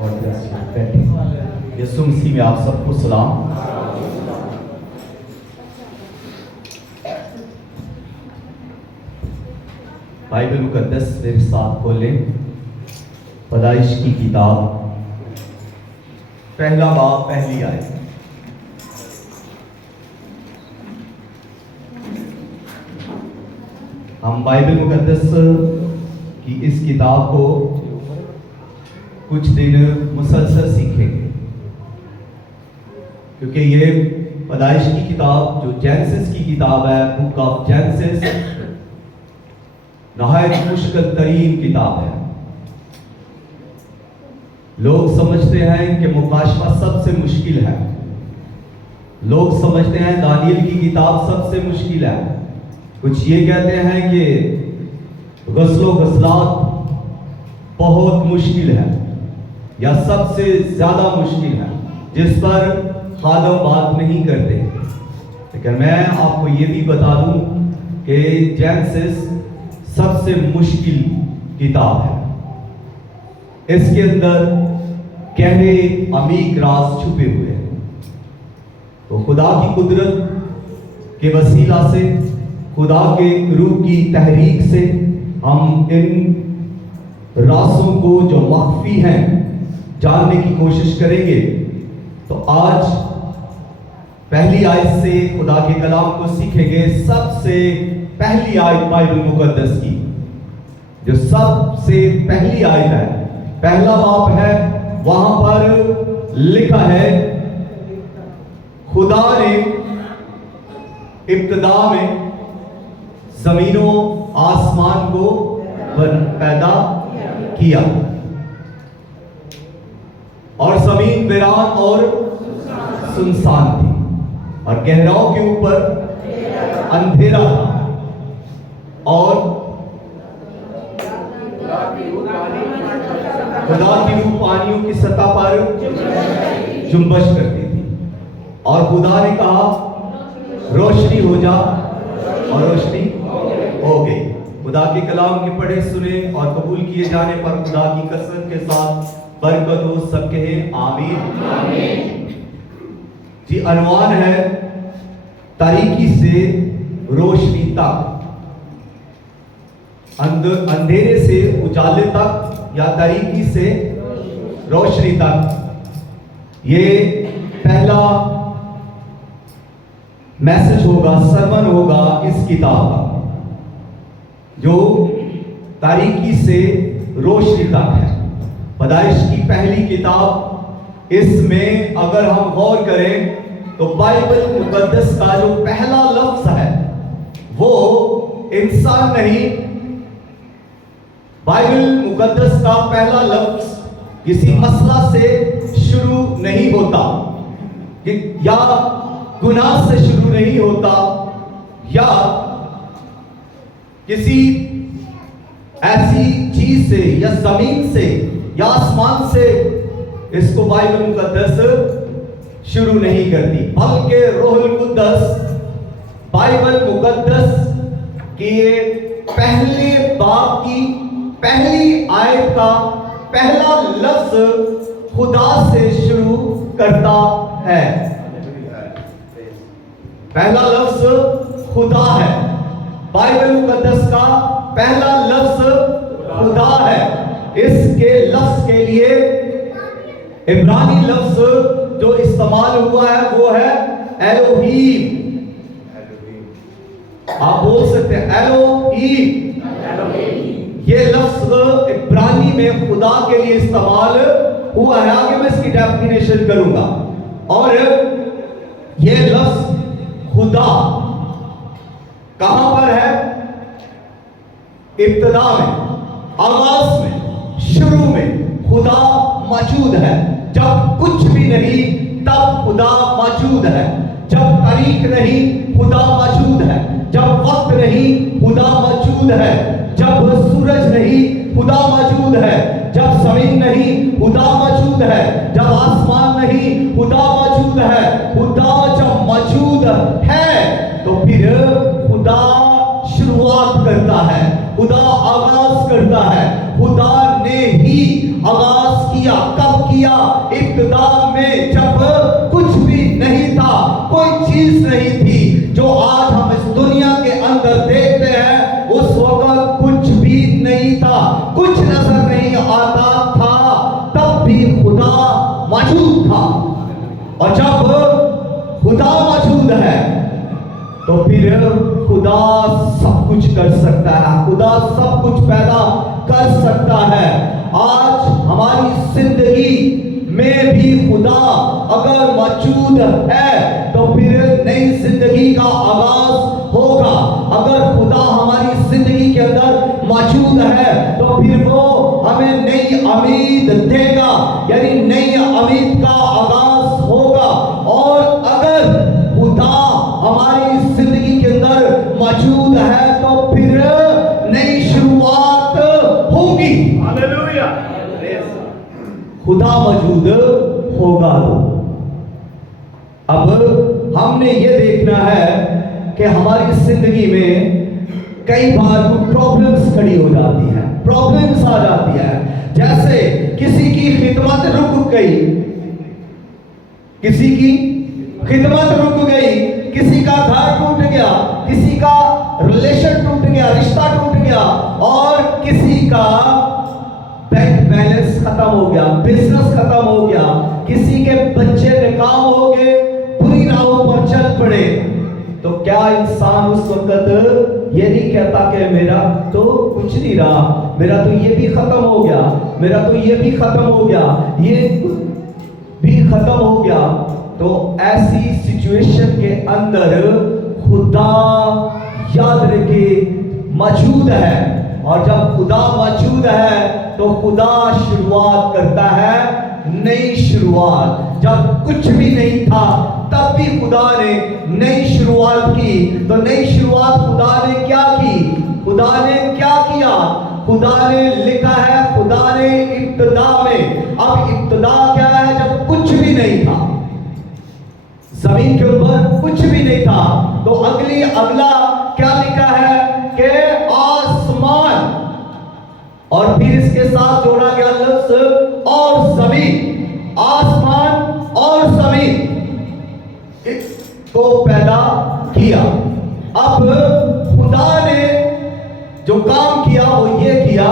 और बैठे। यीशु मसीह में आप सबको सलाम। बाइबल मुकद्दस मेरे साथ खोलें। पैदाइश की किताब, पहला बाब, पहली आयत। हम बाइबल मुकद्दस की इस किताब को कुछ दिन मुसलसल सीखेंगे, क्योंकि ये पैदाइश की किताब जो जेनेसिस की किताब है, बुक ऑफ जेनेसिस, नहायत मुश्किल तरीन किताब है। लोग समझते हैं कि मुकाशवा सबसे मुश्किल है। लोग समझते हैं दानियल की किताब सबसे मुश्किल है। कुछ ये कहते हैं कि गस्लो गसलात बहुत मुश्किल है या सबसे ज्यादा मुश्किल है, जिस पर खादम बात नहीं करते। लेकिन मैं आपको ये भी बता दूं कि जेनेसिस सबसे मुश्किल किताब है। इसके अंदर गहरे अमीक राज छुपे हुए हैं। तो खुदा की कुदरत के वसीला से, खुदा के रूह की तहरीक से हम इन राज़ों को जो मख्फी हैं जानने की कोशिश करेंगे। तो आज पहली आयत से खुदा के कलाम को सीखेंगे। सबसे पहली आयत बाइबल मुकद्दस की, जो सबसे पहली आयत है, पहला बाब है, वहां पर लिखा है, खुदा ने इब्तिदा में जमीनों आसमान को पैदा किया और जमीन वीरान और सुनसान थी और गहराओं के ऊपर अंधेरा था और खुदा की रूह पानियों की सतह पर जुम्बश करती थी। और खुदा ने कहा रोशनी हो जा, और रोशनी हो गई। खुदा के कलाम के पढ़े सुने और कबूल किए जाने पर खुदा की कसरत के साथ बरकत हो। सब कहे आमीन। जी, अनवान है तारीकी से रोशनी तक, अंधेरे से उजाले तक या तारीकी से रोशनी तक। ये पहला मैसेज होगा, सरमन होगा इस किताब का, जो तारीकी से रोशनी तक है। पैदाइश की पहली किताब, इसमें अगर हम गौर करें तो बाइबल मुकद्दस का जो पहला लफ्ज है वो इंसान नहीं। बाइबल मुकद्दस का पहला लफ्ज किसी मसला से शुरू नहीं होता, या गुनाह से शुरू नहीं होता, या किसी ऐसी चीज से या जमीन से या आसमान से इसको बाइबल मुकद्दस शुरू नहीं करती, बल्कि रूहुल कुद्दस बाइबल मुकद्दस के पहले बाब की पहली आयत का पहला लफ्ज खुदा से शुरू करता है। पहला लफ्ज खुदा है। बाइबल मुकद्दस का पहला लफ्ज खुदा है। इसके लफ्ज के लिए इब्रानी लफ्ज जो इस्तेमाल हुआ है वो है एलोहीम। आप बोल सकते हैं एलोहीम। ये लफ्ज इब्रानी में खुदा के लिए इस्तेमाल हुआ है। आगे मैं इसकी डेफिनेशन करूंगा। और ये लफ्ज खुदा कहां पर है? इब्तिदा में, आगाज में, शुरू में खुदा मौजूद है। जब कुछ भी नहीं तब खुदा मौजूद है। जब तारीख नहीं खुदा मौजूद है। जब वक्त नहीं खुदा मौजूद है। जब सूरज नहीं खुदा मौजूद है। जब जमीन नहीं खुदा मौजूद है। जब आसमान नहीं खुदा मौजूद है। खुदा जब मौजूद है तो फिर खुदा शुरुआत करता है, खुदा आगाज करता है। खुदा ने ही आगाज किया। कब किया? इब्तिदा में, जब कुछ भी नहीं था, कोई चीज नहीं थी। जो आज हम इस दुनिया के अंदर देखते हैं, उस वक्त कुछ भी नहीं था, कुछ नजर नहीं आता था, तब भी खुदा मौजूद था। और जब खुदा मौजूद है तो फिर खुदा सब कुछ कर सकता है, खुदा सब कुछ पैदा कर सकता है। आज हमारी जिंदगी में भी खुदा अगर मौजूद है तो फिर नई जिंदगी का आगाज होगा। अगर खुदा हमारी जिंदगी के अंदर मौजूद है तो फिर वो हमें नई उम्मीद देगा, यानी नई उम्मीद का आगाज होगा। और अगर खुदा हमारी जिंदगी के अंदर मौजूद है तो फिर नई शुरुआत होगी। हालेलुया। खुदा मौजूद होगा। तो अब हमने ये देखना है कि हमारी जिंदगी में कई बार प्रॉब्लम्स खड़ी हो जाती हैं, प्रॉब्लम्स आ जाती है। जैसे किसी की खिदमत रुक गई, किसी की खिदमत रुक गई, किसी का घर टूट गया, किसी का रिलेशन टूट गया, रिश्ता टूट गया, और किसी का बैंक बैलेंस खत्म हो गया, बिजनेस खत्म हो गया, किसी के बच्चे निकाह हो गए, बुरी राहों पर चल पड़े। तो क्या इंसान उस वक्त ये नहीं कहता कि मेरा तो कुछ नहीं रहा, मेरा तो ये भी खत्म हो गया, मेरा तो ये भी खत्म हो गया, ये भी खत्म हो गया? तो ऐसी सिचुएशन के अंदर खुदा याद रखे मौजूद है। और जब खुदा मौजूद है तो खुदा शुरुआत करता है नई शुरुआत। जब कुछ भी नहीं था तब भी खुदा ने नई शुरुआत की। तो नई शुरुआत खुदा ने क्या की? खुदा ने क्या किया? खुदा ने लिखा है, खुदा ने इब्तिदा में। अब इब्तिदा क्या है? जब कुछ भी नहीं था, जमीन के ऊपर कुछ भी नहीं था, तो अगला क्या लिखा है कि आसमान, और फिर इसके साथ जोड़ा गया लफ्ज और जमीन। आसमान और जमीन को पैदा किया। अब खुदा ने जो काम किया वो ये किया,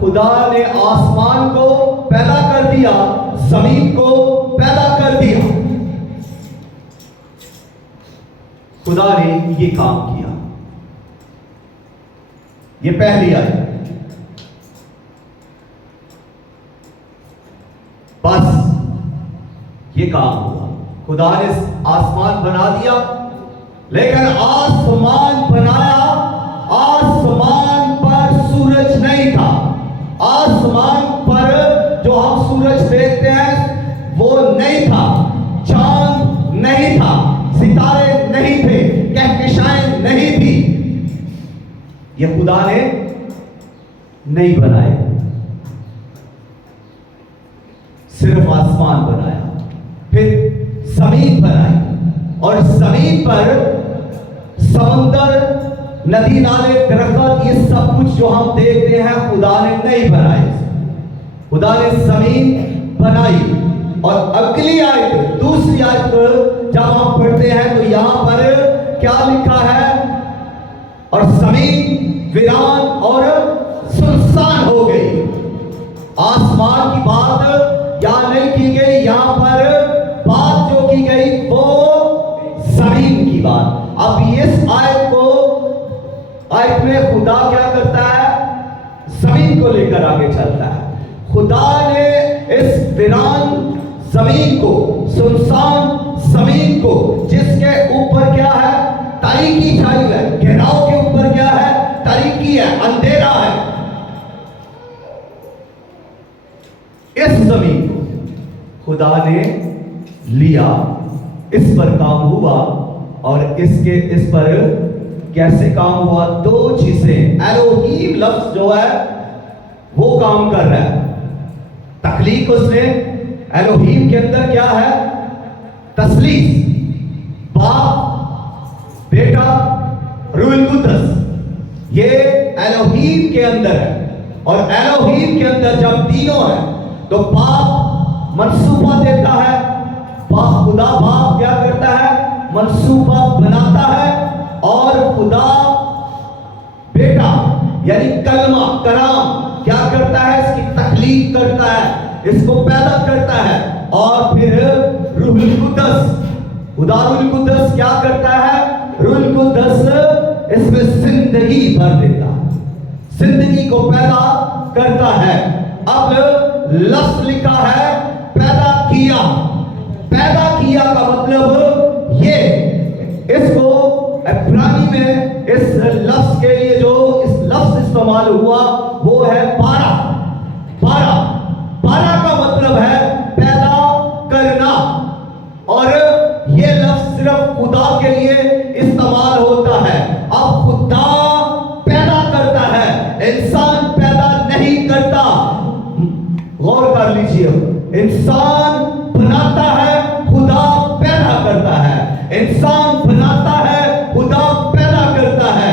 खुदा ने आसमान को पैदा कर दिया, जमीन को पैदा कर दिया। खुदा ने ये काम किया। ये पहली आयत। बस ये काम हुआ, खुदा ने आसमान बना दिया। लेकिन आसमान बनाया, आसमान पर सूरज नहीं था। आसमान पर जो हम सूरज देखते हैं वो नहीं था, चांद नहीं था, सितारे नहीं थे, कहकशाएं नहीं थी। ये खुदा ने नहीं बनाए, सिर्फ आसमान बनाया। फिर जमीन बनाई, और जमीन पर समंदर, नदी, नाले, दरख्त, ये सब कुछ जो हम देखते हैं खुदा ने नहीं बनाए, खुदा ने जमीन बनाई। और अगली आयत, दूसरी आयत जब हम पढ़ते हैं तो यहां पर क्या लिखा है? और जमीन वीरान और सुनसान हो गई। आसमान की बात यहां नहीं की गई, यहां पर बात जो की गई वो जमीन की बात। अब इस आयत में खुदा क्या करता है? जमीन को लेकर आगे चलता है। खुदा ने इस वीरान जमीन को, सुनसान जमीन को, जिसके ऊपर क्या है? तारीकी छाई है, घेराव के ऊपर क्या है? तारीकी है, अंधेरा है। इस जमीन को खुदा ने लिया, इस पर काम हुआ। और इस पर कैसे काम हुआ? दो चीजें, एलोहीम लफ्ज जो है वो काम कर रहा है। तखलीक उसने, एलोहीम के अंदर क्या है? तस्लीस, बाप, बेटा, रूहुल कुद्दस, ये एलोहीम के अंदर है। और एलोहीम के अंदर जब तीनों है, तो बाप मंसूबा देता है, खुदा बाप क्या करता है, मंसूबा बनाता है, और खुदा बेटा यानी कलमा कलाम क्या करता है, इसकी तख्लीक करता है, इसको पैदा करता है, और फिर रूहुल कुद्दस, खुदा रूहुल कुद्दस क्या करता है, रूहुल कुद्दस इसमें जिंदगी भर देता है, जिंदगी को पैदा करता है। अब लफ्ज लिखा है पैदा किया, पैदा किया का मतलब ये, इसको इब्रानी में इस लफ्ज के लिए जो इस लफ्ज इस्तेमाल हुआ वो है पारा। पारा, पारा का मतलब है पैदा करना, और ये लफ्ज सिर्फ खुदा के लिए इस्तेमाल होता है। अब खुदा पैदा करता है, इंसान पैदा नहीं करता। गौर कर लीजिए, इंसान बनाता है, खुदा पैदा करता है। इंसान बनाता है, खुदा पैदा करता है।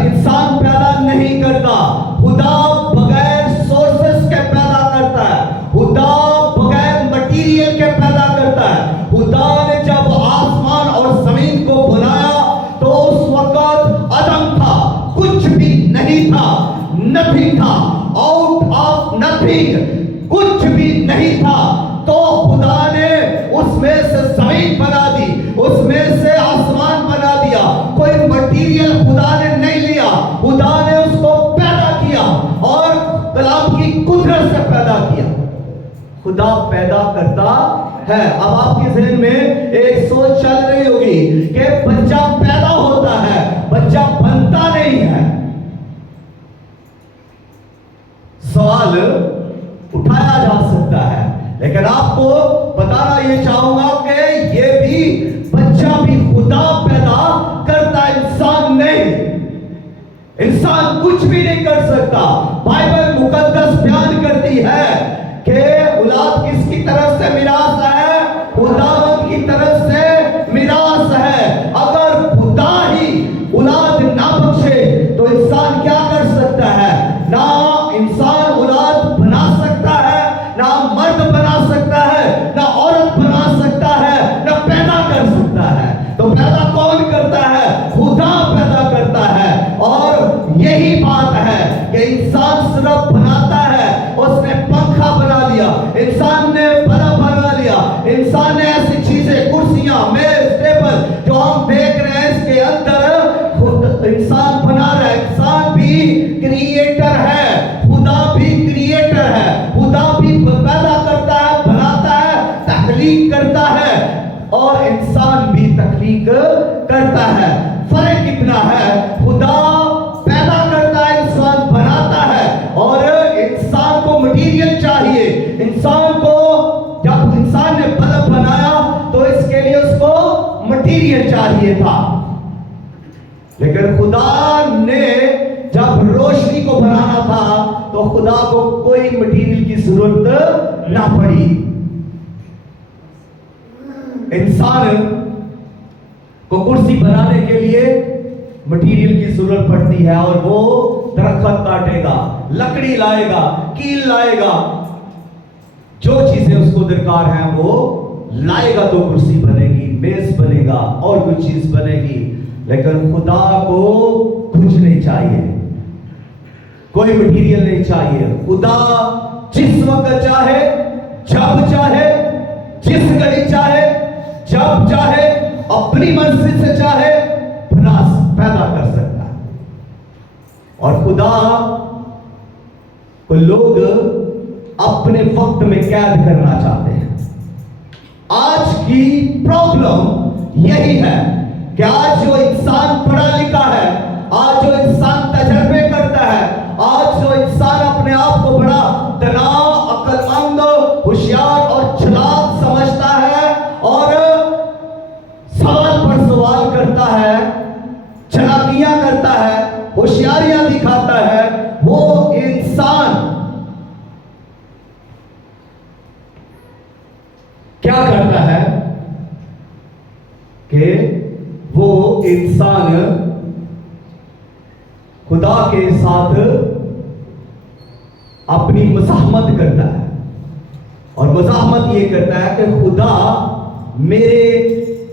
इंसान पैदा नहीं करता, खुदा बगैर सोर्सेस के पैदा करता है, खुदा बगैर मटेरियल के पैदा करता है। खुदा ने जब आसमान और जमीन को बनाया तो उस वक्त अदम था, कुछ भी नहीं था, नथिंग था, आउट ऑफ नथिंग, कुछ भी नहीं था। तो खुदा ने उसमें से जमीन बना दी, उसमें से आसमान बना दिया। कोई मटेरियल खुदा ने नहीं लिया, खुदा ने उसको पैदा किया और कलाम की कुदरत से पैदा किया। खुदा पैदा करता है। अब आपके जहन में एक सोच चल रही होगी कि बच्चा पैदा होता है, बच्चा बनता नहीं है। सवाल उठाया जा सकता है, लेकिन आपको बताना यह चाहूंगा कि यह भी बच्चा भी खुदा पैदा करता, इंसान नहीं। इंसान कुछ भी नहीं कर सकता। बाइबल मुकद्दस बयान करती है कि औलाद किसकी तरफ से मिरास है, खुदावंद की तरफ से मिरास है। अगर खुदा ही औलाद ना बख्शे तो इंसान क्या कर सकता है? ना इंसान औलाद बना सकता है, ना मर्द बना सकता है, ना औरत बना सकता है, ना पैदा कर सकता है। तो पैदा कौन करता है? खुदा पैदा करता है। और यही बात है कि इंसान सिर्फ बनाता है, उसने पंखा बना लिया, इंसान ने बल्ब बना लिया, इंसान ने ऐसी चीजें, कुर्सियां, मेज, टेबल जो हम देख रहे हैं इसके अंदर इंसान बना रहा है। इंसान भी क्रिएटर है, खुदा भी क्रिएटर है। खुदा भी पैदा करता है, बनाता है, तख्लीक करता है, और इंसान भी तख्लीक करता है। फर्क कितना है? खुदा पैदा करता है, इंसान बनाता है। और इंसान को मटेरियल चाहिए। इंसान को जब इंसान ने बल्ब बनाया तो इसके लिए उसको मटेरियल चाहिए था, लेकिन खुदा ने जब रोशनी को बनाना था तो खुदा को कोई मटेरियल की जरूरत ना पड़ी। इंसान को कुर्सी बनाने के लिए मटेरियल की जरूरत पड़ती है, और वो दरख्त काटेगा, लकड़ी लाएगा, कील लाएगा, जो चीजें उसको दरकार है वो लाएगा तो कुर्सी बनेगी, मेज बनेगा, और कुछ चीज बनेगी। लेकिन खुदा को कुछ नहीं चाहिए, कोई मटेरियल नहीं चाहिए। खुदा जिस वक्त चाहे, जब चाहे, जिस घड़ी चाहे, जब चाहे, अपनी मर्जी से चाहे पैदा कर सकता है। और खुदा को लोग अपने वक्त में कैद करना चाहते हैं। आज की प्रॉब्लम यही है कि आज जो इंसान पढ़ा लिखा है, आज जो इंसान तजर्बे करता है, आज जो इंसान अपने आप को बड़ा तनाव, अक्लमंद, होशियार और चालाक समझता है, और सवाल पर सवाल करता है, चालाकियां करता है, होशियारियां दिखाता है, वो इंसान क्या करता है कि वो इंसान खुदा के साथ अपनी मुसाहमत करता है। और मुजाहमत ये करता है कि खुदा मेरे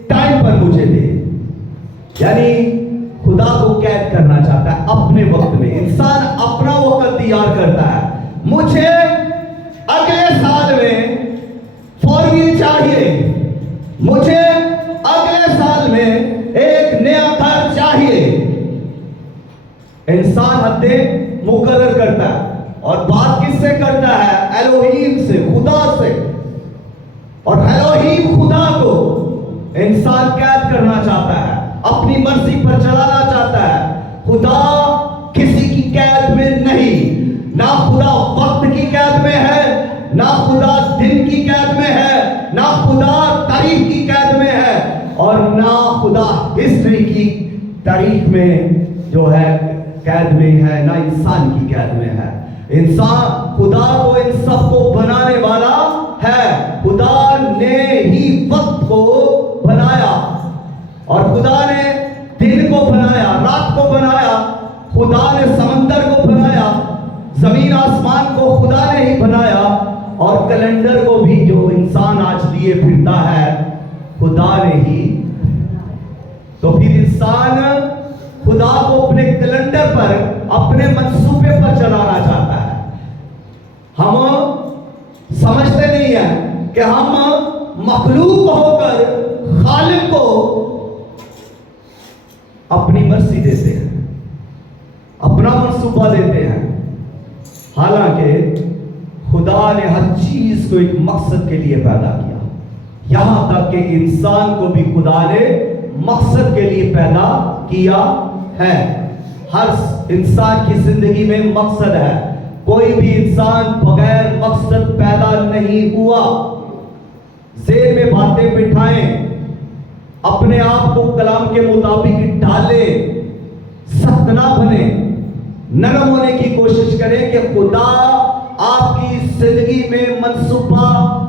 टाइम पर मुझे दे, यानी खुदा को कैद करना चाहता है अपने वक्त में। इंसान अपना वक्त तैयार करता है, मुझे अगले साल में 4 व्हील चाहिए, मुझे अगले साल में एक नया घर चाहिए। इंसान हदें मुकर्रर करता है और बात किससे करता है? एलोहीम से, खुदा से। और एलोहीम खुदा को इंसान कैद करना चाहता है, अपनी मर्जी पर चलाना चाहता है। खुदा किसी की कैद में नहीं, ना खुदा वक्त की कैद में है, ना खुदा दिन की कैद में है, ना खुदा तारीख की कैद में है, और ना खुदा हिस्ट्री की तारीख में जो है कैद में है, ना इंसान की कैद में है। इंसान, खुदा तो इन सबको बनाने वाला है। खुदा ने ही वक्त को बनाया, और खुदा ने दिन को बनाया, रात को बनाया, खुदा ने समंदर को बनाया, जमीन आसमान को खुदा ने ही बनाया, और कैलेंडर को भी जो इंसान आज लिए फिरता है खुदा ने ही। तो फिर इंसान खुदा को अपने कैलेंडर पर, अपने मंसूबे पर चलाना चाहता है। हम समझते नहीं है कि हम मखलूक होकर खालिक को अपनी मर्जी देते हैं, अपना मंसूबा देते हैं। हालांकि खुदा ने हर चीज को एक मकसद के लिए पैदा किया, यहां तक कि इंसान को भी खुदा ने मकसद के लिए पैदा किया है। हर इंसान की जिंदगी में मकसद है, कोई भी इंसान बगैर मकसद पैदा नहीं हुआ। जेल में बातें बिठाएं, अपने आप को कलाम के मुताबिक डाले, सख्त ना बने, नरम होने की कोशिश करें कि खुदा आपकी जिंदगी में मंसूबा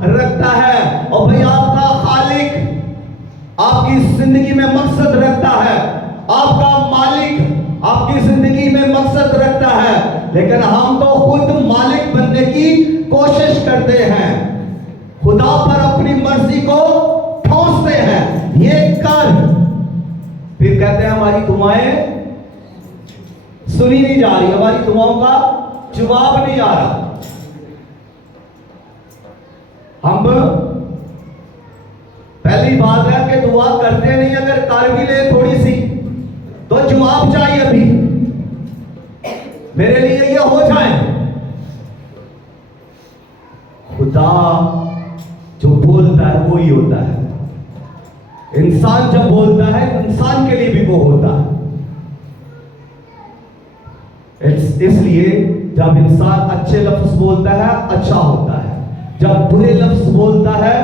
रखता है। और भाई आपका खालिक आपकी जिंदगी में मकसद रखता है, आपका मालिक आपकी जिंदगी में मकसद रखता है, लेकिन हम तो खुद मालिक बनने की कोशिश करते हैं, खुदा पर अपनी मर्जी को ठोंसते हैं, ये कर, फिर कहते हैं हमारी दुआएं सुनी नहीं जा रही, हमारी दुआओं का जवाब नहीं आ रहा। हम पहली बात है कि दुआ करते नहीं, अगर कर भी ले थोड़ी सी तो जवाब चाहिए अभी, मेरे लिए ये हो जाए। खुदा जो बोलता है वो ही होता है, इंसान जब बोलता है इंसान के लिए भी वो होता है। इसलिए जब इंसान अच्छे लफ्ज बोलता है अच्छा होता है, जब बुरे लफ्ज बोलता है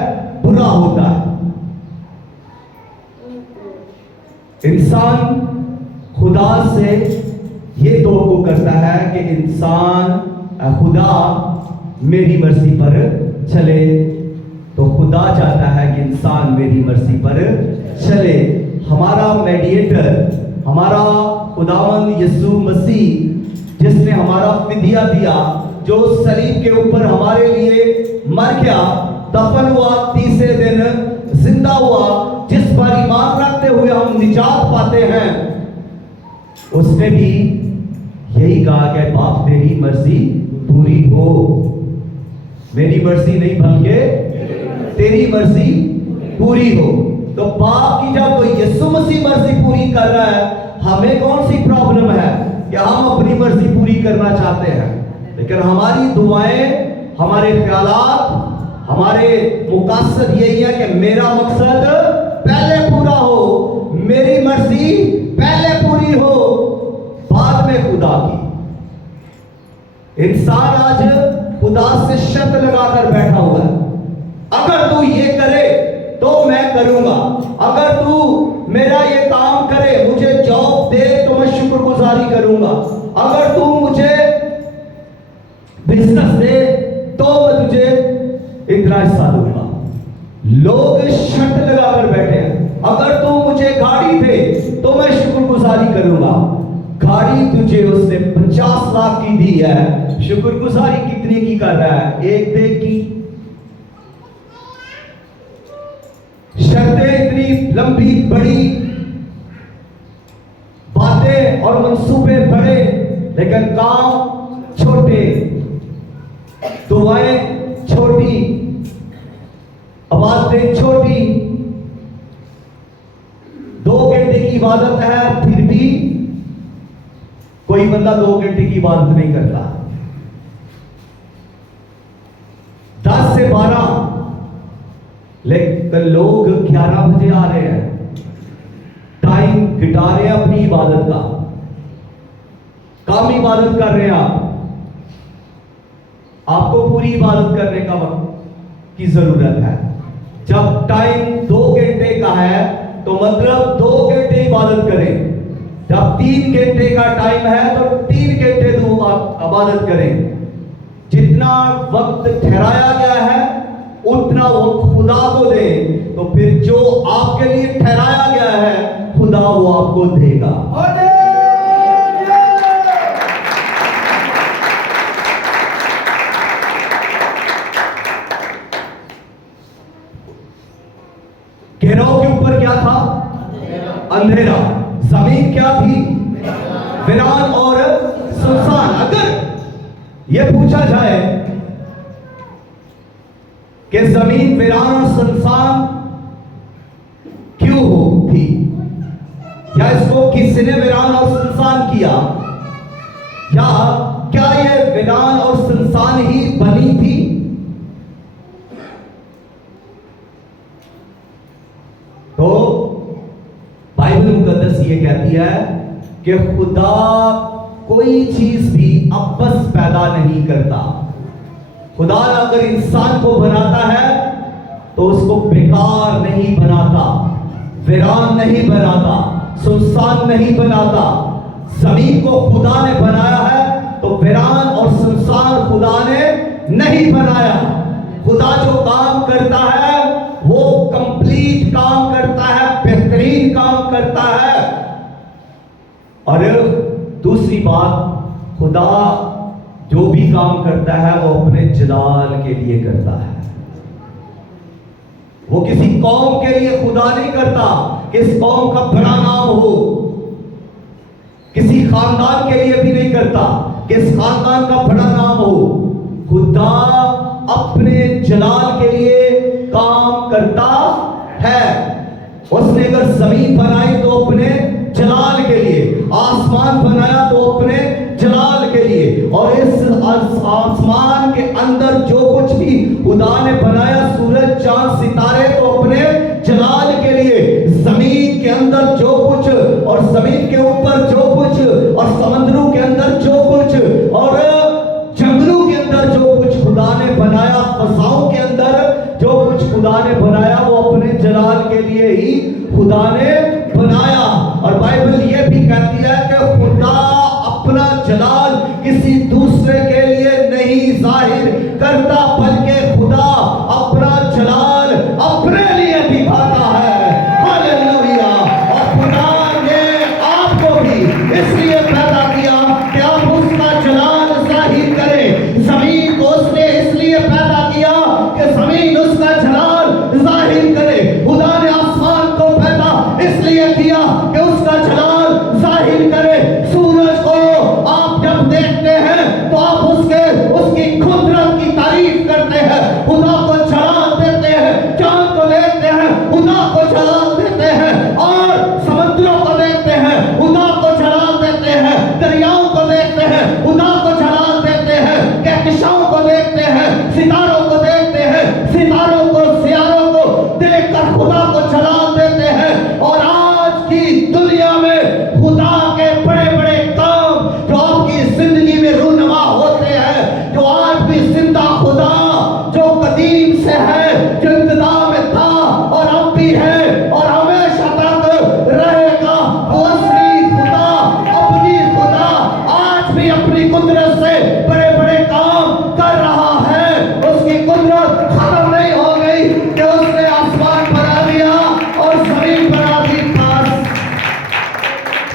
बुरा होता है। इंसान खुदा से ये तवक्को करता है कि इंसान खुदा मेरी मर्जी पर चले, तो खुदा चाहता है कि इंसान मेरी मर्जी पर चले। हमारा मेडिएटर, हमारा खुदावंद यीशु मसीह, जिसने हमारा फिदिया दिया, जो सलीब के ऊपर हमारे लिए मर गया, दफन हुआ, तीसरे दिन जिंदा हुआ, जिस पर ईमान रखते हुए हम निजात पाते हैं, उसने भी यही कहा कि बाप तेरी मर्जी पूरी हो, मेरी मर्जी नहीं बल्कि तेरी मर्जी पूरी हो। तो बाप की जब यीशु मसीह मर्जी पूरी कर रहा है, हमें कौन सी प्रॉब्लम है कि हम अपनी मर्जी पूरी करना चाहते हैं? लेकिन हमारी दुआएं, हमारे ख्यालात, हमारे मुकासद यही है कि मेरा मकसद पहले पूरा हो, मेरी मर्जी पहले पूरी हो, बाद में खुदा की। इंसान आज खुदा से शर्त लगाकर बैठा हुआ है, अगर तू ये करे तो मैं करूंगा, अगर तू मेरा ये काम करे, मुझे जॉब दे तो मैं शुक्रगुजारी करूंगा, अगर तू मुझे बिजनेस दे तो मैं तुझे इतना हिस्सा दूंगा। लोग शर्त लगाकर बैठे हैं, अगर तू मुझे गाड़ी दे तो मैं शुक्रगुजारी करूंगा। गाड़ी तुझे उसने 50 लाख की दी है, शुक्रगुजारी कितने की कर रहा है? 1 की लंबी बड़ी बातें और मंसूबे बड़े, लेकिन काम छोटे, दुआएं छोटी, बातें छोटी। 2 घंटे की इबादत है, फिर भी कोई बंदा 2 घंटे की इबादत नहीं करता। 10 से 12, लेकिन लोग 11 बजे आ रहे हैं, टाइम घटा रहे हैं अपनी इबादत का, कम इबादत कर रहे हैं आपको पूरी इबादत करने का वक्त की जरूरत है। जब टाइम 2 घंटे का है तो मतलब 2 घंटे इबादत करें। जब 3 घंटे का टाइम है तो 3 घंटे इबादत करें। जितना वक्त ठहराया गया है उतना वक्त खुदा को दे, तो फिर जो आपके लिए ठहराया गया है खुदा वो आपको देगा। घेराव के ऊपर क्या था? अंधेरा। जमीन क्या थी? वीरान और सुनसान। अगर यह पूछा जाए कि जमीन वीरान और सुनसान क्यों थी, या इसको किसने वीरान और सुनसान किया, या क्या यह वीरान और सुनसान ही बनी थी? तो बाइबल मुकद्दस ये कहती है कि खुदा कोई चीज भी आपस पैदा नहीं करता। खुदा अगर इंसान को बनाता है तो उसको बेकार नहीं बनाता, वीरान नहीं बनाता, सुनसान नहीं बनाता। जमीन को खुदा ने बनाया है तो वीरान और सुनसान खुदा ने नहीं बनाया। खुदा जो काम करता है वो कंप्लीट काम करता है, बेहतरीन काम करता है। और दूसरी बात, खुदा जो भी काम करता है वो अपने जलाल के लिए करता है। वो किसी कौम के लिए खुदा नहीं करता कि इस कौम का बड़ा नाम हो, किसी खानदान के लिए भी नहीं करता कि इस खानदान का बड़ा नाम हो। खुदा अपने जलाल के लिए काम करता है। उसने अगर जमीन बनाई तो अपने जलाल के लिए, आसमान बनाया तो अपने जलाल के लिए, और इस आसमान के अंदर जो कुछ भी खुदा ने बनाया, सूरज चांद सितारे, तो अपने जलाल के लिए। जमीन के अंदर जो कुछ और जमीन के ऊपर जो कुछ और समुद्रों के अंदर जो कुछ और जंगलों के अंदर जो कुछ खुदा ने बनाया, फसाओं के अंदर जो कुछ खुदा ने बनाया, वो अपने जलाल के लिए ही खुदा ने बनाया। और बाइबल ये भी कहती है कि खुदा अपना जलाल किसी दूसरे के लिए नहीं जाहिर करता, बल्कि खुदा अपना जलाल अपने लिए दिखाता है। हालेलुया। और खुदा ने आपको भी इसलिए पैदा किया कि आप उसका जलाल जाहिर करें। जमीन को उसने इसलिए पैदा किया कि जमीन उसका जलाल जाहिर करे। खुदा ने आसमान को पैदा इसलिए किया कि उसका जलाल जाहिर करे। सूरज को आप जब देखते हैं तो आप उसकी कुदरत की तारीफ करते हैं, खुदा को जलाल देते हैं। चांद को देखते हैं, खुदा को जलाल देते हैं। और समुद्रों को देखते हैं, खुदा को जलाल देते हैं। दरियाओं को देखते हैं, खुदा को जलाल देते हैं। कहकशाओं को देखते हैं, सितारों को देखते हैं, सितारों को सियारों को देखकर खुदा को जलाल देते हैं। और आज की दुनिया में खुदा के बड़े बड़े काम जो आपकी जिंदगी में रूनुमा होते हैं, जो आज भी जिंदा खुदा जो कदीम से है, जो इब्तिदा में था और अब भी है और हमेशा तक रहेगा, वो असली खुदा, अपनी खुदा आज भी अपनी कुदरत से बड़े बड़े काम कर रहा है। उसकी कुदरत खत्म नहीं हो गई कि उसने आसमान बना दिया और जमीन बना दी,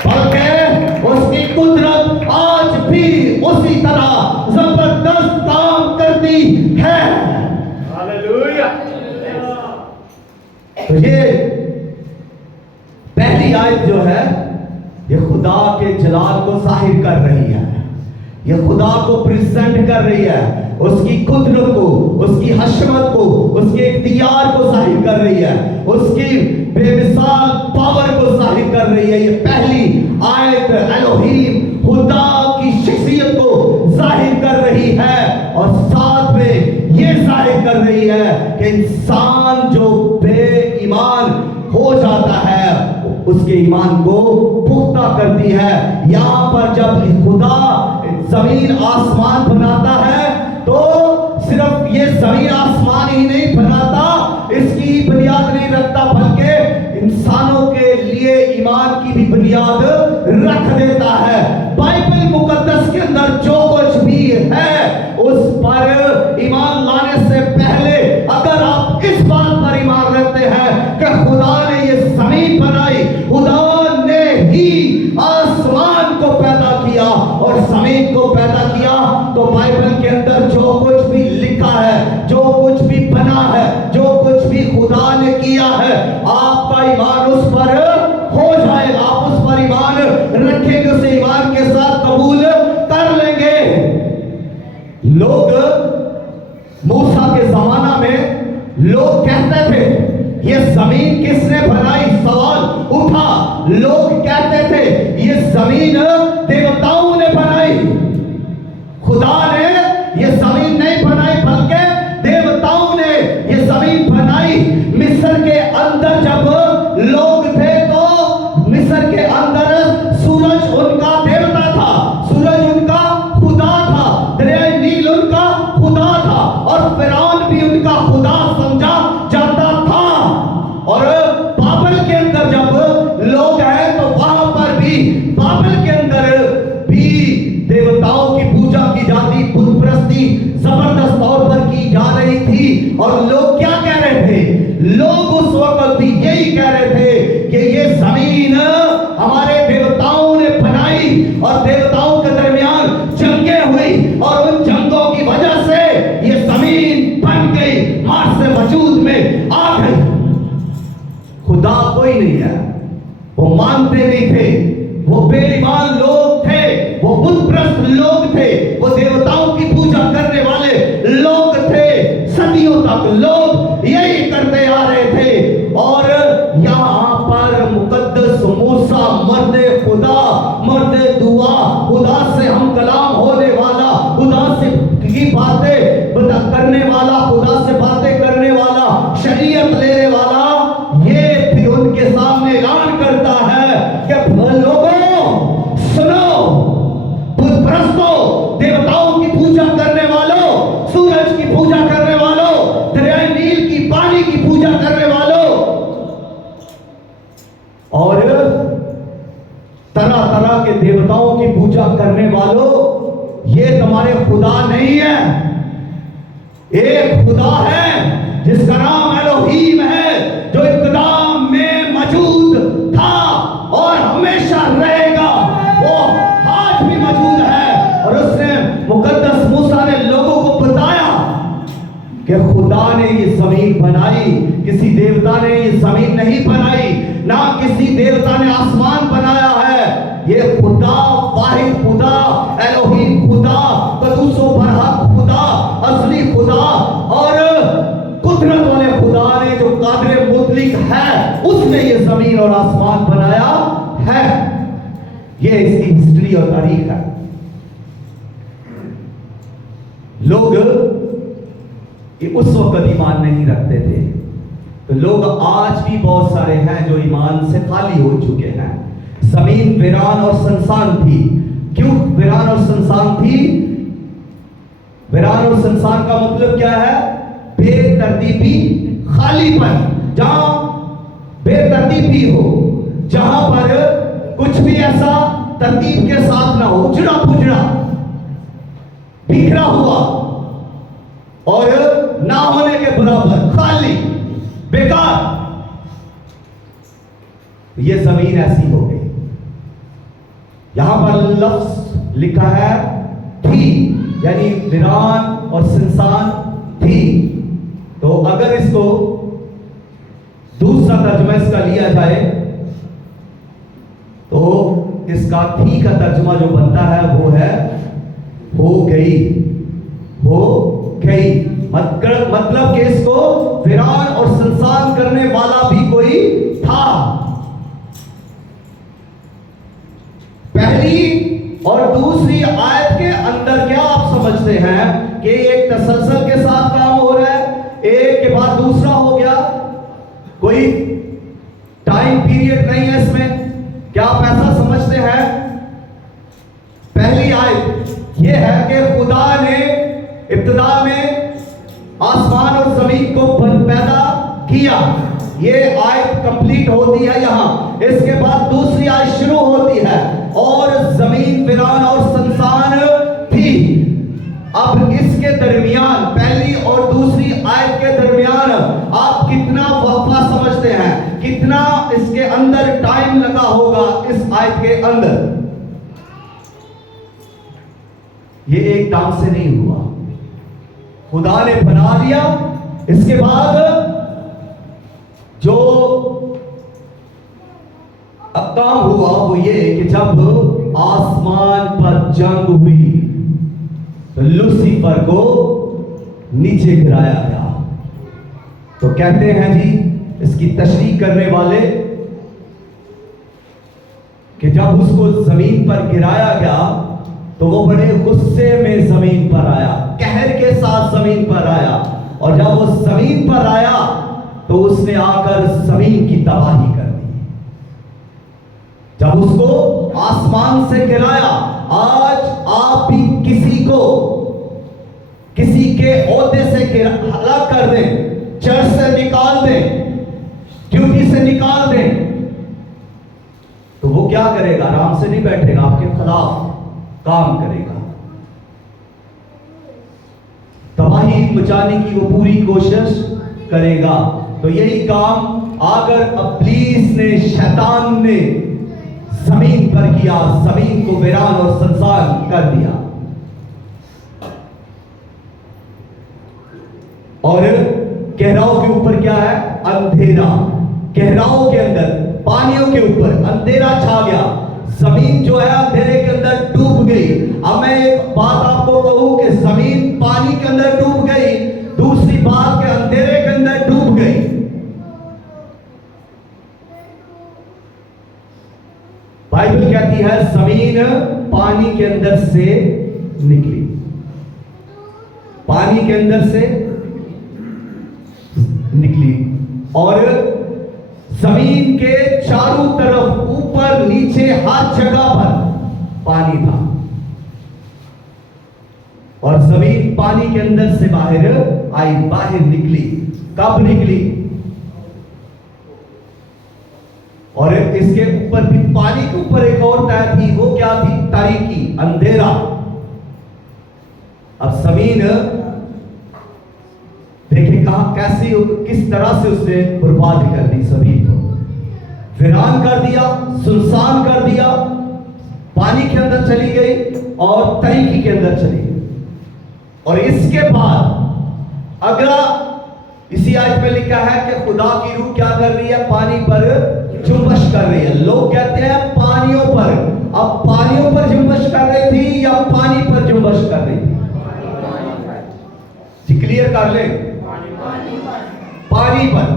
बल्कि उसकी कुदरत आज भी उसी तरह जबरदस्त काम करती है। हालेलुया। तो ये आयत जो है ये खुदा के जलाल को जाहिर कर रही है, ये खुदा को प्रेजेंट कर रही है, उसकी कुदरत को, उसकी हशमत को, उसके इख्तियार को जाहिर कर रही है, उसकी बेमिसाल पावर को जाहिर कर रही है। ये पहली आयत एलोहीम खुदा की शख्सियत को जाहिर कर रही है और साथ में ये जाहिर कर रही है कि इंसान जो बेईमान हो जाता है उसके ईमान को पुख्ता करती है। यहां पर जब खुदा जमीन आसमान बनाता है तो सिर्फ ये जमीन आसमान ही नहीं बनाता, इसकी बुनियाद नहीं रखता, बल्कि इंसानों के लिए ईमान की भी बुनियाद रख देता है। बाइबल मुकद्दस के अंदर जो कुछ भी है उस पर ईमान लाने से पहले अगर आप इस बात पर ईमान रखते हैं कि खुदा ने ये जमीन बनाई, खुदा ने ही आसमान को पैदा किया और जमीन को पैदा किया, तो बाइबल के अंदर जो कुछ भी लिखा है, जो कुछ भी बना है, जो कुछ भी खुदा ने किया है, आपका ईमान उस पर हो जाएगा। आप उस पर ईमान रखेंगे, उसे ईमान के साथ कबूल कर लेंगे। लोग मूसा के जमाना में लोग कहते थे ये जमीन किसने बनाई, सवाल उठा, लोग कहते थे ये जमीन देवताओं ने बनाई, खुदा ने ये जमीन नहीं बनाई बल्कि देवताओं ने ये जमीन बनाई। मिस्र के अंदर जब लोग थे तो मिस्र के अंदर सूरज उनका देवता था, सूरज उनका खुदा था, दरिया नील उनका खुदा था और फिरौन भी उनका खुदा समझा जाता था। और बाबल के अंदर जब लोग हैं तो वहां पर भी बाबल के अंदर भी देवताओं की पूजा की जाती, बुत परस्ती जबरदस्त तौर पर की जा रही थी। और लोग क्या कह रहे थे, लोग उस वक्त भी यही कह रहे थे कि ये जमीन हमारे देवताओं ने बनाई और देवताओं के दरमियान जंगें हुई और उन जंगों की वजह से ये जमीन बन गई, मार्स से वजूद में आ गई। खुदा कोई नहीं है, वो मानते नहीं थे, वो बेईमान लोग थे, वो बुतप्रस्त लोग थे, वो देवताओं की पूजा करने वाले लोग थे। सदियों तक लोग यही करते आ रहे थे और यहां पर मुकद्दस मूसा मर्दे खुदा, मर्दे दुआ, खुदा से हम कलाम होने वाला, खुदा से की बातें करने वाला, खुदा से बातें करने वाला, शरीयत लेने वाला, ये फिर उनके सामने ऐलान करता है कि लोगों सुनो, बुतप्रस्तों, देवताओं की पूजा करने वालों, सूरज की पूजा करने वालों, दरिया नील की पानी की पूजा करने वालों और तरह तरह के देवताओं की पूजा करने वालों, ये तुम्हारे खुदा नहीं है। एक खुदा है जिसका नाम एलोहीम है, जो इब्तिदा में मौजूद था और हमेशा रहेगा, वो आज भी मौजूद है। और उसने मुकद्दस मूसा ने लोगों को बताया कि खुदा ने ये जमीन बनाई, किसी देवता ने ये जमीन नहीं बनाई, ना किसी देवता ने आसमान बनाया है, ये खुदा, वाहिद खुदा, एलोहीम खुदा, कदूसो बरहक खुदा, असली खुदा और कुदरत वाले खुदा ने, जो कादिर मुतलिक है, उसने ये जमीन और आसमान बनाया है। ये इसकी हिस्ट्री और तारीख है। लोग उस वक्त ईमान नहीं रखते थे, तो लोग आज भी बहुत सारे हैं जो ईमान से खाली हो चुके हैं। जमीन वीरान और सुनसान थी। क्यों वीरान और सुनसान थी? वीरान और सुनसान का मतलब क्या है? बेतरतीबी, खालीपन। जहां बेतरतीबी हो, जहां पर कुछ भी ऐसा तरतीब के साथ ना हो, उजड़ा पुजड़ा, बिखरा हुआ और ना होने के बराबर, खाली, बेकार, ये जमीन ऐसी हो गई। यहां पर लफ्ज लिखा है थी, यानी वीरान और सुनसान थी। तो अगर इसको दूसरा तर्जुमा इसका लिया जाए इसका ठीक का तर्जुमा जो बनता है वो है हो गई, हो गई। मतलब कि इसको वीरान और संसान करने वाला भी कोई था। पहली और दूसरी आयत के अंदर क्या आप समझते हैं कि एक तसलसल के साथ काम हो रहा है, एक के बाद दूसरा हो गया, कोई टाइम पीरियड नहीं है इसमें। क्या आप ऐसा समझते हैं? पहली आयत यह है कि खुदा ने इब्तिदा में आसमान और जमीन को पैदा किया, ये आयत कंप्लीट होती है यहां। इसके बाद दूसरी आयत शुरू होती है और जमीन वीरान और सुनसान थी। अब इसके दरमियान, पहली और दूसरी आयत के दरमियान आप कितना वक्फा समझते हैं, कितना इसके अंदर टाइम लगा होगा इस आयत के अंदर? ये एकदम से नहीं हुआ, खुदा ने बना दिया। इसके बाद जो अब काम हुआ वो ये कि जब आसमान पर जंग हुई तो लूसीफर को नीचे गिराया गया। तो कहते हैं जी इसकी तशरीह करने वाले कि जब उसको जमीन पर गिराया गया तो वो बड़े गुस्से में जमीन पर आया, कहर के साथ जमीन पर आया। और जब वो जमीन पर आया तो उसने आकर जमीन की तबाही कर दी। जब उसको आसमान से गिराया, आज आप भी किसी को किसी के ओहदे से हलाक कर दें, चर्च से निकाल दें, ड्यूटी से निकाल दें, तो वो क्या करेगा? आराम से नहीं बैठेगा, आपके खिलाफ काम करेगा, तबाही मचाने की वो पूरी कोशिश करेगा। तो यही काम अगर इब्लीस ने, शैतान ने जमीन पर किया, जमीन को वीरान और सुनसान कर दिया। और गहराओं के ऊपर क्या है? अंधेरा। गहराओं के अंदर, पानियों के ऊपर अंधेरा छा गया, जमीन जो है अंधेरे के अंदर डूब गई। अब मैं एक बात आपको कहूं कि जमीन पानी के अंदर डूब गई, दूसरी बात के अंधेरे के अंदर डूब गई। बाइबल कहती है जमीन पानी के अंदर से निकली, पानी के अंदर से निकली, और जमीन के चारों तरफ, ऊपर नीचे, हर जगह पर पानी था। और जमीन पानी के अंदर से बाहर आई, बाहर निकली। कब निकली? और इसके ऊपर भी, पानी के ऊपर एक और तय थी, वो क्या थी? तारीकी, अंधेरा। अब जमीन देखिए कहां, कैसे, किस तरह से उसने बर्बाद कर दी, जमीन को वीरान कर दिया, सुनसान कर दिया, पानी के अंदर चली गई और तारीकी के अंदर चली गई। और इसके बाद अगला इसी आयत में लिखा है कि खुदा की रूह क्या कर रही है? पानी पर जुम्बश कर रही है। लोग कहते हैं पानियों पर। अब पानियों पर जुम्बश कर रही थी या पानी पर जुम्बश कर रही थी? जी क्लियर कर ले, पानी पर।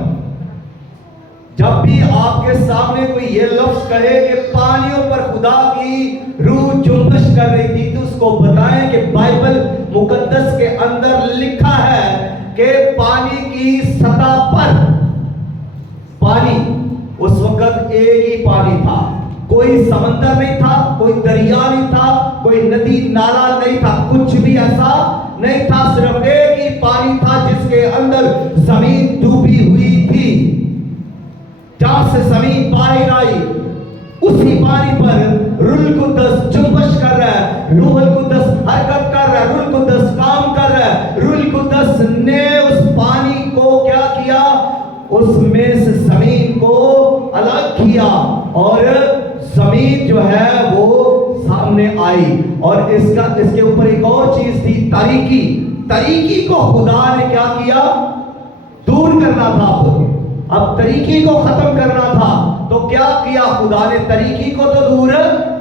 जब भी आपके सामने कोई ये लफ्ज कहे कि पानियों पर खुदा की रूह जुम्बश कर रही थी, तो उसको बताएं कि बाइबल मुकद्दस के अंदर लिखा है कि पानी की सतह पर, पानी उस वक्त एक ही पानी था, कोई समंदर नहीं था, कोई दरिया नहीं था, कोई नदी नाला नहीं था, कुछ भी ऐसा नहीं था, सिर्फ एक ही पानी था जिसके अंदर जमीन डूबी हुई थी। जहां से जमीन बाहर आई, उसी पानी पर रूहुल कुद्दस जुम्बश कर रहा है, रूहुल कुद्दस हरकत कर रहा है, रूहुल कुद्दस काम कर रहा है। रूहुल कुद्दस ने उस पानी को क्या किया? उसमें से जमीन को अलग किया और जमीन जो है वो सामने आई। और इसके ऊपर एक और चीज थी, तारीकी। तारीकी को खुदा ने क्या किया? दूर करना था। अब तरीकी को खत्म करना था, तो क्या किया खुदा ने? तरीकी को तो दूर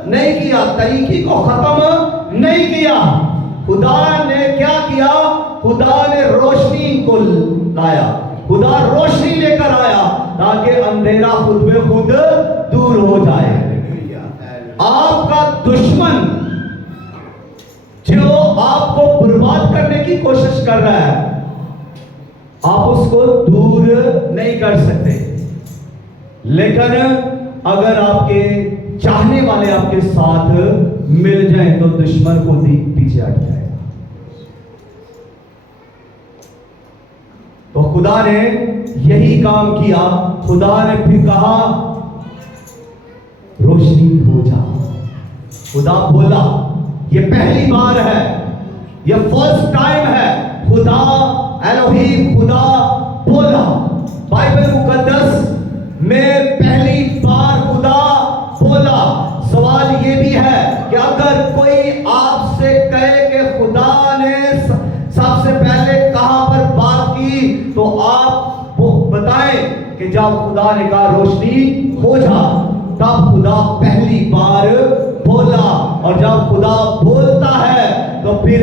नहीं किया, तरीके को खत्म नहीं किया। खुदा ने क्या किया? खुदा ने रोशनी को लाया, खुदा रोशनी लेकर आया ताकि अंधेरा खुद में खुद दूर हो जाए। आपका दुश्मन जो आपको बर्बाद करने की कोशिश कर रहा है, आप उसको दूर नहीं कर सकते, लेकिन अगर आपके चाहने वाले आपके साथ मिल जाएं तो दुश्मन को पीछे हट जाएगा। तो खुदा ने यही काम किया। खुदा ने फिर कहा रोशनी हो जा। खुदा बोला, ये पहली बार है, ये फर्स्ट टाइम है। खुदा एलोहीम, खुदा बोला। बाइबल मुकद्दस में पहली बार खुदा बोला। सवाल ये भी है कि अगर कोई आपसे कहे कि खुदा ने सबसे पहले कहां पर बात की, तो आप वो बताएं कि जब खुदा ने कहा रोशनी हो जा, तब खुदा पहली बार बोला। और जब खुदा बोलता है तो फिर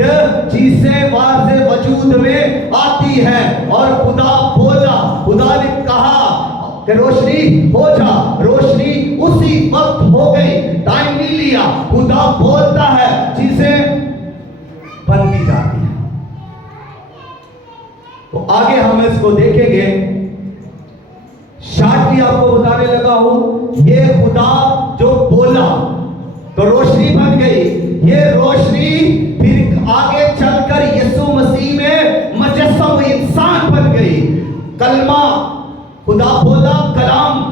चीजें वाज़े वजूद में आती है। और खुदा बोला, खुदा ने कहा कि रोशनी हो जा, रोशनी उसी वक्त हो गई, टाइम नहीं लिया। खुदा बोलता है, चीजें बनती जाती है। तो आगे हम इसको देखेंगे। शार्टली आपको बताने लगा हूं, ये खुदा जो बोला तो रोशनी बन गई। ये रोशनी फिर आगे चलकर यीशु मसीह में मुजस्सम इंसान बन गई। कलमा, खुदा बोला, कलाम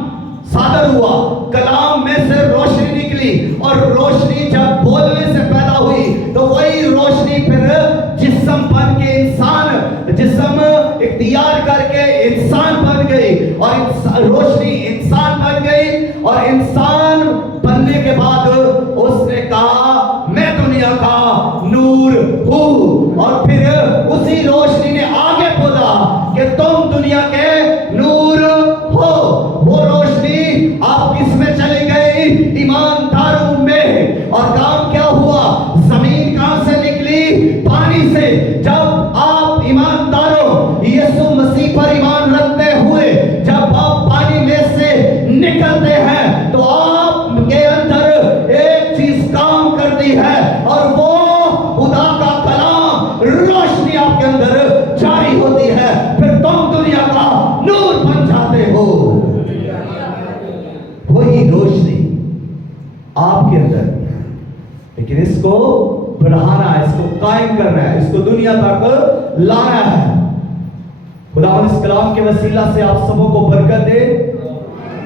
सादर हुआ, कलाम में से रोशनी निकली। और रोशनी जब बोलने से पैदा हुई तो वही रोशनी फिर जिस्म बन के इंसान, जिस्म इख्तियार करके इंसान बन गई। और रोशनी इंसान बन गई। और इंसान बनने के बाद उसने कहा मैं दुनिया का नूर हूं। और फिर उसी रोशनी ने आगे बोला कि तुम दुनिया के नूर हो। वो रोशनी आप किस में चली गई? ईमानदारों में। और काम क्या हुआ? जमीन कहां से निकली? पानी से। जब आप ईमानदारों यीशु मसीह पर ईमान रखते हुए जब आप पानी में से निकलते हैं तो आपके अंदर एक चीज काम करती है, और वो खुदा का कलाम, रोशनी आपके अंदर जारी होती है। फिर तुम दुनिया का नूर बन जाते हो। वही रोशनी आपके अंदर, लेकिन इसको बढ़ाना है, इसको कायम करना है, इसको दुनिया तक लाना है। खुदा इस कलाम के वसीला से आप सबों को बरकत दे।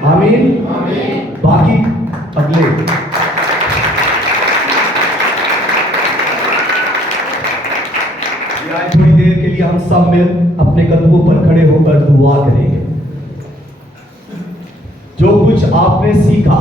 आमीन। बाकी अगले थोड़ी देर के लिए हम सब मिल अपने कदमों पर खड़े होकर दुआ करेंगे। जो कुछ आपने सीखा